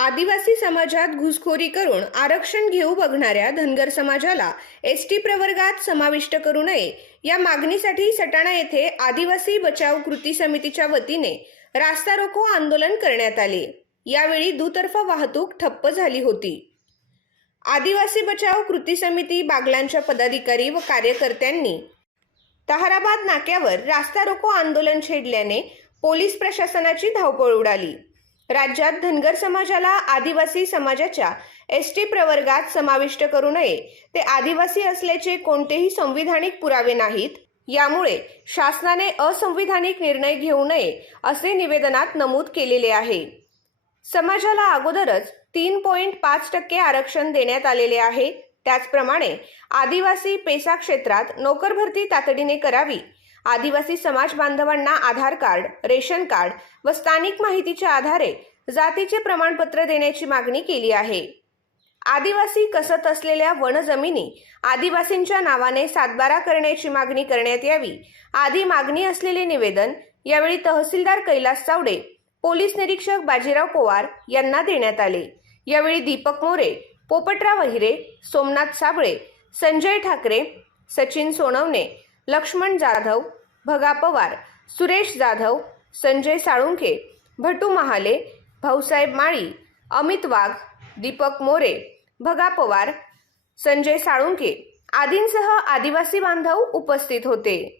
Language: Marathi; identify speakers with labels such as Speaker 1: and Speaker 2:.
Speaker 1: आदिवासी समाजात घुसखोरी करून आरक्षण घेऊ बघणाऱ्या धनगर समाजाला एस टी प्रवर्गात समाविष्ट करू नये. या मागणीसाठी सटाणा येथे आदिवासी बचाव कृती समितीच्या वतीने रास्ता रोको आंदोलन करण्यात आले. यावेळी दुतर्फा वाहतूक ठप्प झाली होती. आदिवासी बचाव कृती समिती बागलांच्या पदाधिकारी व कार्यकर्त्यांनी ताहराबाद नाक्यावर रास्ता रोको आंदोलन छेडल्याने पोलीस प्रशासनाची धावपळ उडाली. राज्यात धनगर समाजाला आदिवासी समाजाच्या एस टी प्रवर्गात समाविष्ट करू नये. ते आदिवासी असल्याचे कोणतेही संविधानिक पुरावे नाहीत. यामुळे शासनाने असंविधानिक निर्णय घेऊ नये असे निवेदनात नमूद केलेले आहे. समाजाला अगोदरच तीन पॉईंट पाच टक्के आरक्षण देण्यात आलेले आहे. त्याचप्रमाणे आदिवासी पेसा क्षेत्रात नोकरभरती तातडीने करावी. आदिवासी समाज बांधवांना आधार कार्ड रेशन कार्ड व स्थानिक माहितीच्या आधारे जातीचे प्रमाणपत्र देण्याची मागणी केली आहे. आदिवासी कसत असलेल्या वनजमिनी आदिवासींच्या नावाने सातबारा करण्याची मागणी करण्यात यावी आदी मागणी असलेले निवेदन यावेळी तहसीलदार कैलास चावडे पोलीस निरीक्षक बाजीराव पवार यांना देण्यात आले. यावेळी दीपक मोरे पोपटराव अहिरे सोमनाथ साबळे संजय ठाकरे सचिन सोनवणे लक्ष्मण जाधव भगा पवार सुरेश जाधव संजय साळुंखे भटू महाले भाऊसाहेब माळी अमित वाघ दीपक मोरे भगा पवार संजय साळुंखे आदींसह आदिवासी बांधव उपस्थित होते.